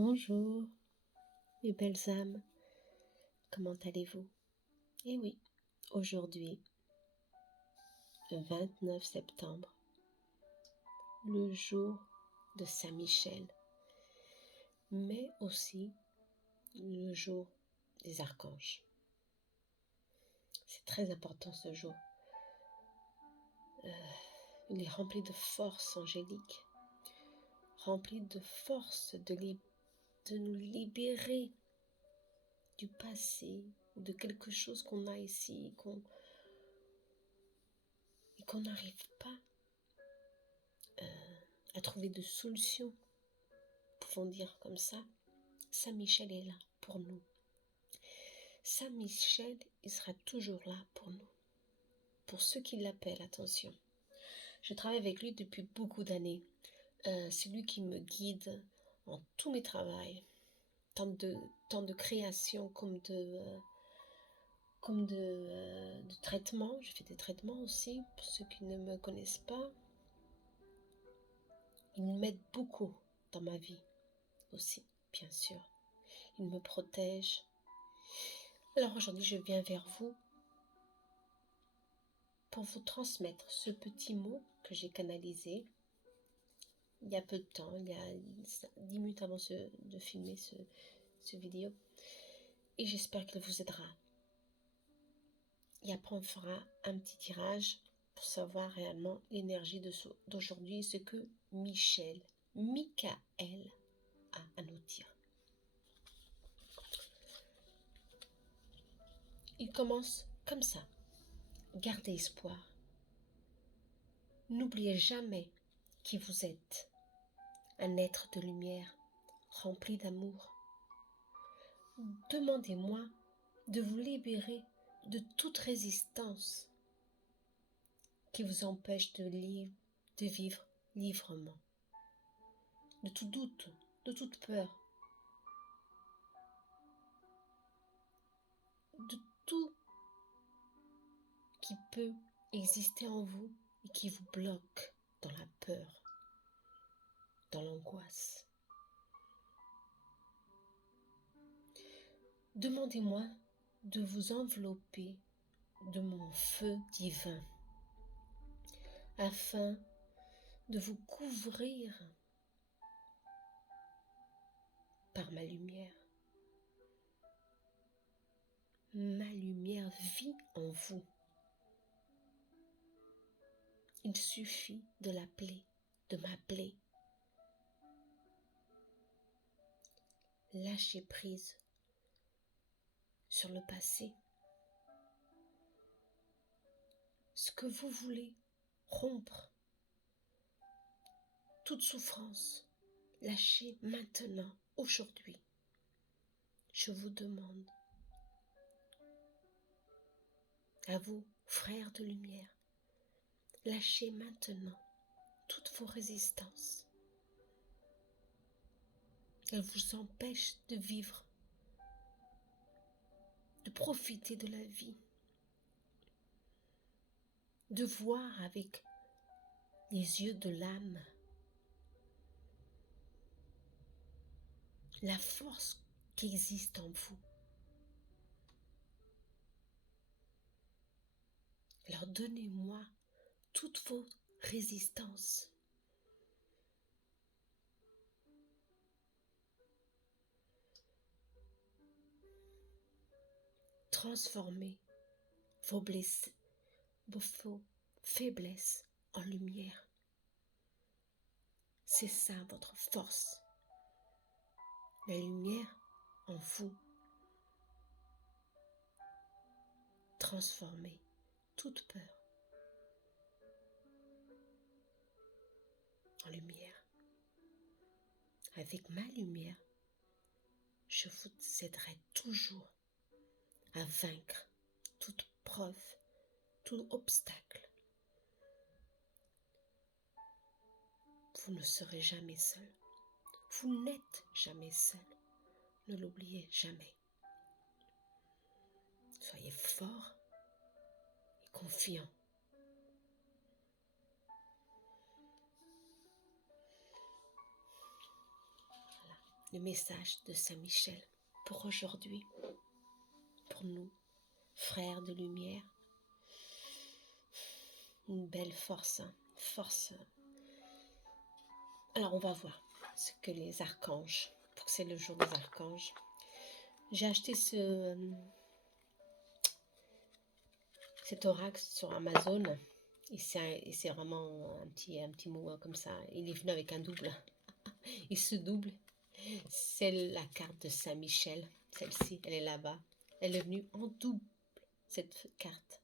Bonjour, mes belles âmes, comment allez-vous? Eh oui, aujourd'hui, le 29 septembre, le jour de Saint-Michel, mais aussi le jour des archanges. C'est très important ce jour. Il est rempli de force angélique, rempli de force de nous libérer du passé ou de quelque chose qu'on a ici et qu'on n'arrive pas à trouver de solution. Pouvons dire comme ça, Saint Michel est là pour nous. Saint Michel, il sera toujours là pour nous. Pour ceux qui l'appellent, attention. Je travaille avec lui depuis beaucoup d'années. C'est lui qui me guide en tous mes travaux, tant de création comme de traitement. Je fais des traitements aussi, pour ceux qui ne me connaissent pas. Il m'aide beaucoup dans ma vie aussi, bien sûr. Il me protège. Alors aujourd'hui, je viens vers vous pour vous transmettre ce petit mot que j'ai canalisé il y a peu de temps, il y a 10 minutes avant de filmer ce vidéo. Et j'espère qu'il vous aidera. Et après, on fera un petit tirage pour savoir réellement l'énergie d'aujourd'hui, ce que Michael a à nous dire. Il commence comme ça. Gardez espoir. N'oubliez jamais qui vous êtes. Un être de lumière, rempli d'amour. Demandez-moi de vous libérer de toute résistance qui vous empêche de vivre librement, de tout doute, de toute peur, de tout qui peut exister en vous et qui vous bloque dans la peur, dans l'angoisse. Demandez-moi de vous envelopper de mon feu divin afin de vous couvrir par ma lumière. Ma lumière vit en vous. Il suffit de l'appeler, de m'appeler. Lâchez prise sur le passé. Ce que vous voulez, rompre toute souffrance, lâchez maintenant, aujourd'hui. Je vous demande, à vous, frères de lumière, lâchez maintenant toutes vos résistances. Elles vous empêchent de vivre, de profiter de la vie, de voir avec les yeux de l'âme la force qui existe en vous. Alors donnez-moi toutes vos résistances. Transformez vos faiblesses en lumière. C'est ça votre force. La lumière en vous. Transformez toute peur en lumière. Avec ma lumière, je vous aiderai toujours à vaincre toute preuve, tout obstacle. Vous ne serez jamais seul. Vous n'êtes jamais seul. Ne l'oubliez jamais. Soyez fort et confiant. Voilà. le message de Saint-Michel pour aujourd'hui, pour nous, frères de lumière. Une belle force, hein, force. Alors on va voir ce que les archanges, pour que c'est le jour des archanges. J'ai acheté cet oracle sur Amazon et c'est vraiment un petit mot comme ça. Il est venu avec un double. Il se double. C'est la carte de Saint-Michel. Celle-ci, elle est là-bas. Elle est venue en double, cette carte.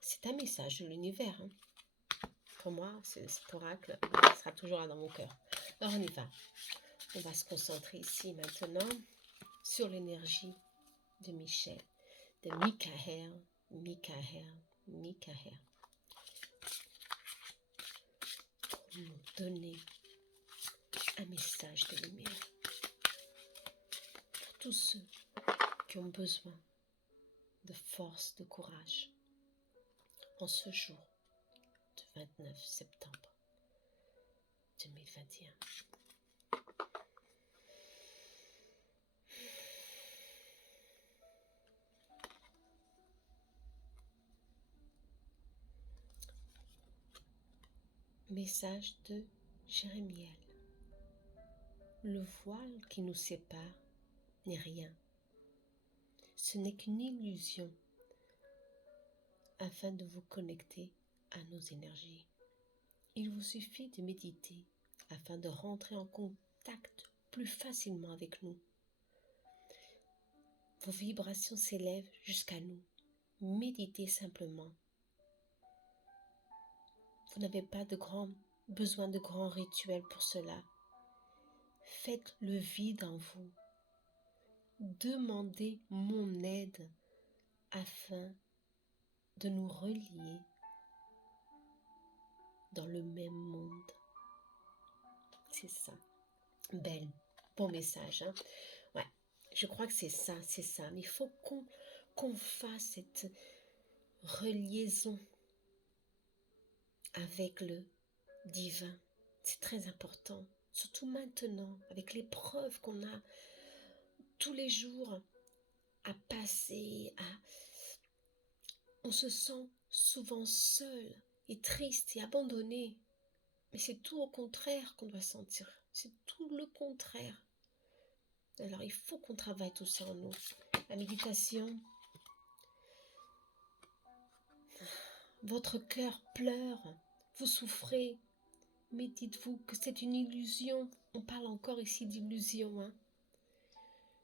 C'est un message de l'univers. Hein. Pour moi, cet oracle sera toujours là dans mon cœur. Alors on y va. On va se concentrer ici maintenant sur l'énergie de Michel, de Michael, pour nous donner un message de lumière pour tous ceux qui ont besoin de force, de courage en ce jour du 29 septembre 2021. Message de Jérémiel. Le voile qui nous sépare n'est rien. Ce n'est qu'une illusion afin de vous connecter à nos énergies. Il vous suffit de méditer afin de rentrer en contact plus facilement avec nous. Vos vibrations s'élèvent jusqu'à nous. Méditez simplement. Vous n'avez pas besoin de grands rituels pour cela. Faites le vide en vous. Demandez mon aide afin de nous relier dans le même monde. C'est ça. Bon message. Hein? Ouais, je crois que c'est ça. Mais il faut qu'on fasse cette reliaison avec le divin. C'est très important. Surtout maintenant, avec l'épreuve qu'on a tous les jours à passer, on se sent souvent seul et triste et abandonné. Mais c'est tout au contraire qu'on doit sentir. C'est tout le contraire. Alors il faut qu'on travaille tout ça en nous. La méditation. Votre cœur pleure. Vous souffrez. Mais dites-vous que c'est une illusion. On parle encore ici d'illusion. Hein.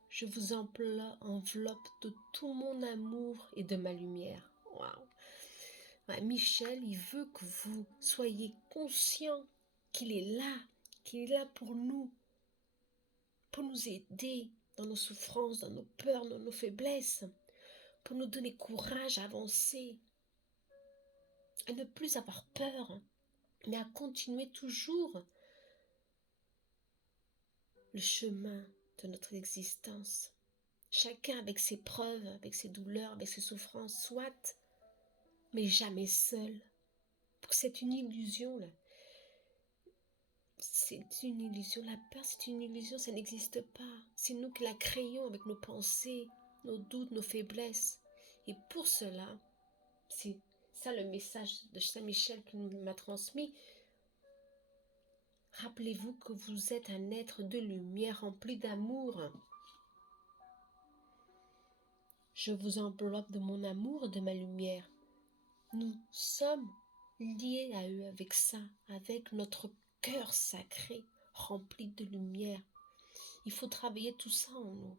Je vous enveloppe de tout mon amour et de ma lumière. Waouh. Ouais, Michel, il veut que vous soyez conscient qu'il est là pour nous aider dans nos souffrances, dans nos peurs, dans nos faiblesses, pour nous donner courage à avancer, à ne plus avoir peur, mais à continuer toujours le chemin de notre existence. Chacun avec ses preuves, avec ses douleurs, avec ses souffrances, soit, mais jamais seul. C'est une illusion, là. C'est une illusion. La peur, c'est une illusion, ça n'existe pas. C'est nous qui la créons avec nos pensées, nos doutes, nos faiblesses. Et pour cela, c'est ça le message de Saint-Michel qui m'a transmis. Rappelez-vous que vous êtes un être de lumière rempli d'amour. Je vous enveloppe de mon amour et de ma lumière. Nous sommes liés à eux avec ça, avec notre cœur sacré, rempli de lumière. Il faut travailler tout ça en nous.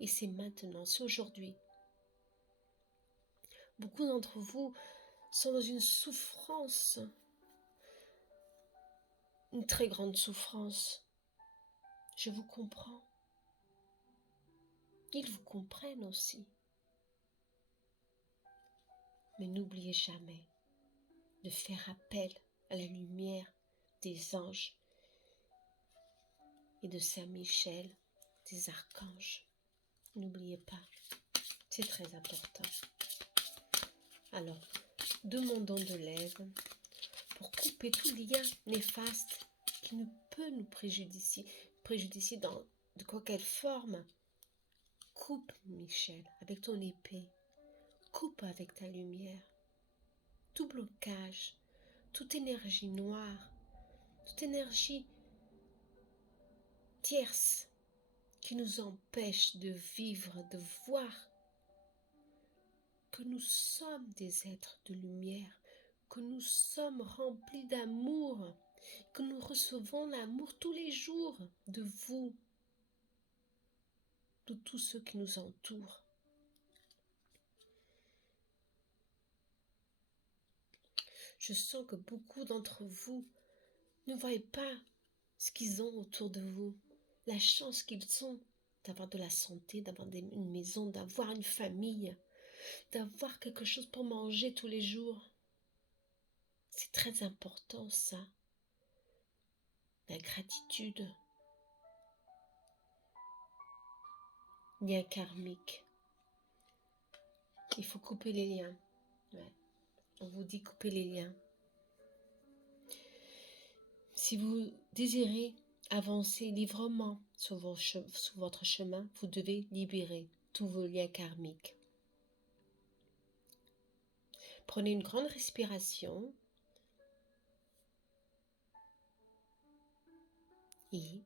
Et c'est maintenant, c'est aujourd'hui. Beaucoup d'entre vous sont dans une souffrance, une très grande souffrance. Je vous comprends. Ils vous comprennent aussi. Mais n'oubliez jamais de faire appel à la lumière des anges et de Saint-Michel, des archanges. N'oubliez pas, c'est très important. Alors, demandons de l'aide pour couper tout lien néfaste qui ne peut nous préjudicier de quelle forme. Coupe, Michel, avec ton épée. Coupe avec ta lumière. Tout blocage, toute énergie noire, toute énergie tierce qui nous empêche de vivre, de voir que nous sommes des êtres de lumière, que nous sommes remplis d'amour, que nous recevons l'amour tous les jours de vous, de tous ceux qui nous entourent. Je sens que beaucoup d'entre vous ne voient pas ce qu'ils ont autour de vous, la chance qu'ils ont d'avoir de la santé, d'avoir une maison, d'avoir une famille, d'avoir quelque chose pour manger tous les jours. C'est très important ça, la gratitude, lien karmique. Il faut couper les liens. Ouais. On vous dit couper les liens. Si vous désirez avancer librement sur votre chemin, vous devez libérer tous vos liens karmiques. Prenez une grande respiration et,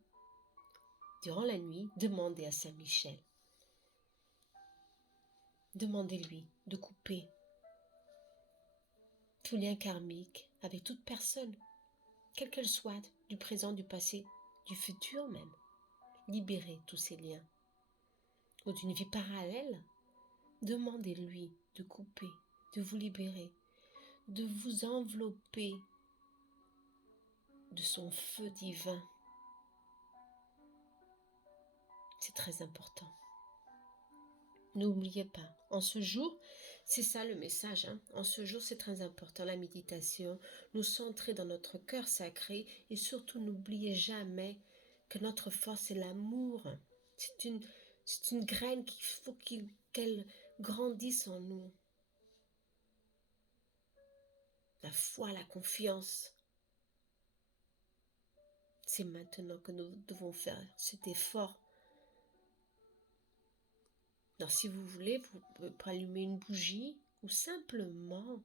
durant la nuit, demandez à Saint-Michel. Demandez-lui de couper tout lien karmique avec toute personne, quelle qu'elle soit, du présent, du passé, du futur même. Libérez tous ces liens. Ou d'une vie parallèle, demandez-lui de couper, de vous libérer, de vous envelopper de son feu divin. C'est très important. N'oubliez pas, en ce jour, c'est ça le message, en ce jour c'est très important, la méditation, nous centrer dans notre cœur sacré et surtout n'oubliez jamais que notre force c'est l'amour. C'est une graine qu'il faut qu'elle grandisse en nous. La foi, la confiance. C'est maintenant que nous devons faire cet effort. Alors, si vous voulez, vous pouvez allumer une bougie ou simplement,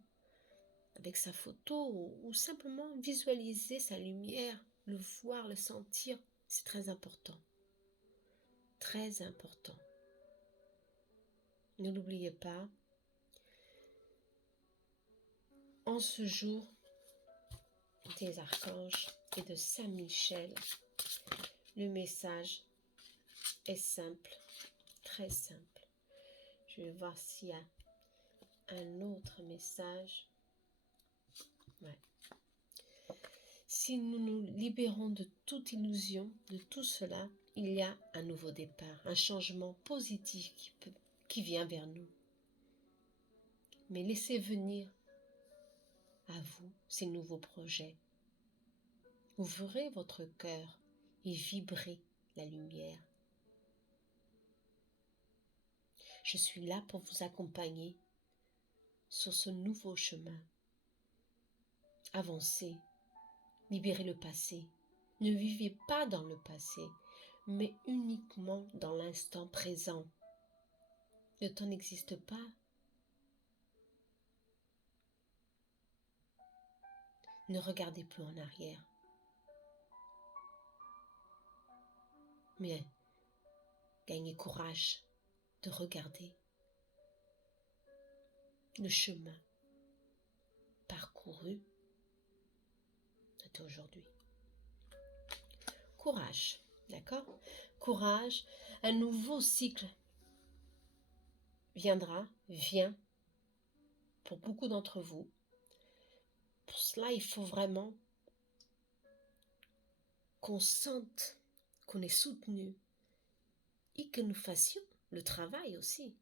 avec sa photo, ou simplement visualiser sa lumière, le voir, le sentir. C'est très important. Très important. Ne l'oubliez pas. En ce jour des archanges et de Saint Michel, le message est simple, très simple. Je vais voir s'il y a un autre message. Ouais. Si nous nous libérons de toute illusion, de tout cela, il y a un nouveau départ, un changement positif qui vient vers nous. Mais laissez venir à vous ces nouveaux projets. Ouvrez votre cœur et vibrez la lumière. Je suis là pour vous accompagner sur ce nouveau chemin. Avancez, libérez le passé. Ne vivez pas dans le passé, mais uniquement dans l'instant présent. Le temps n'existe pas. Ne regardez plus en arrière. Mais gagnez courage de regarder le chemin parcouru aujourd'hui. Courage, d'accord? Courage, un nouveau cycle vient pour beaucoup d'entre vous. Pour cela, il faut vraiment qu'on sente qu'on est soutenu et que nous fassions le travail aussi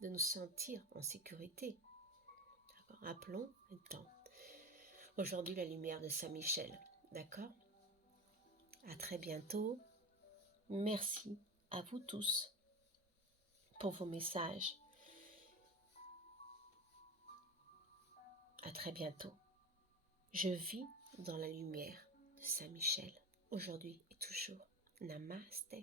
de nous sentir en sécurité. D'accord? Appelons le temps. Aujourd'hui, la lumière de Saint-Michel. D'accord? À très bientôt. Merci à vous tous pour vos messages. À très bientôt. Je vis dans la lumière de Saint-Michel, aujourd'hui et toujours. Namaste.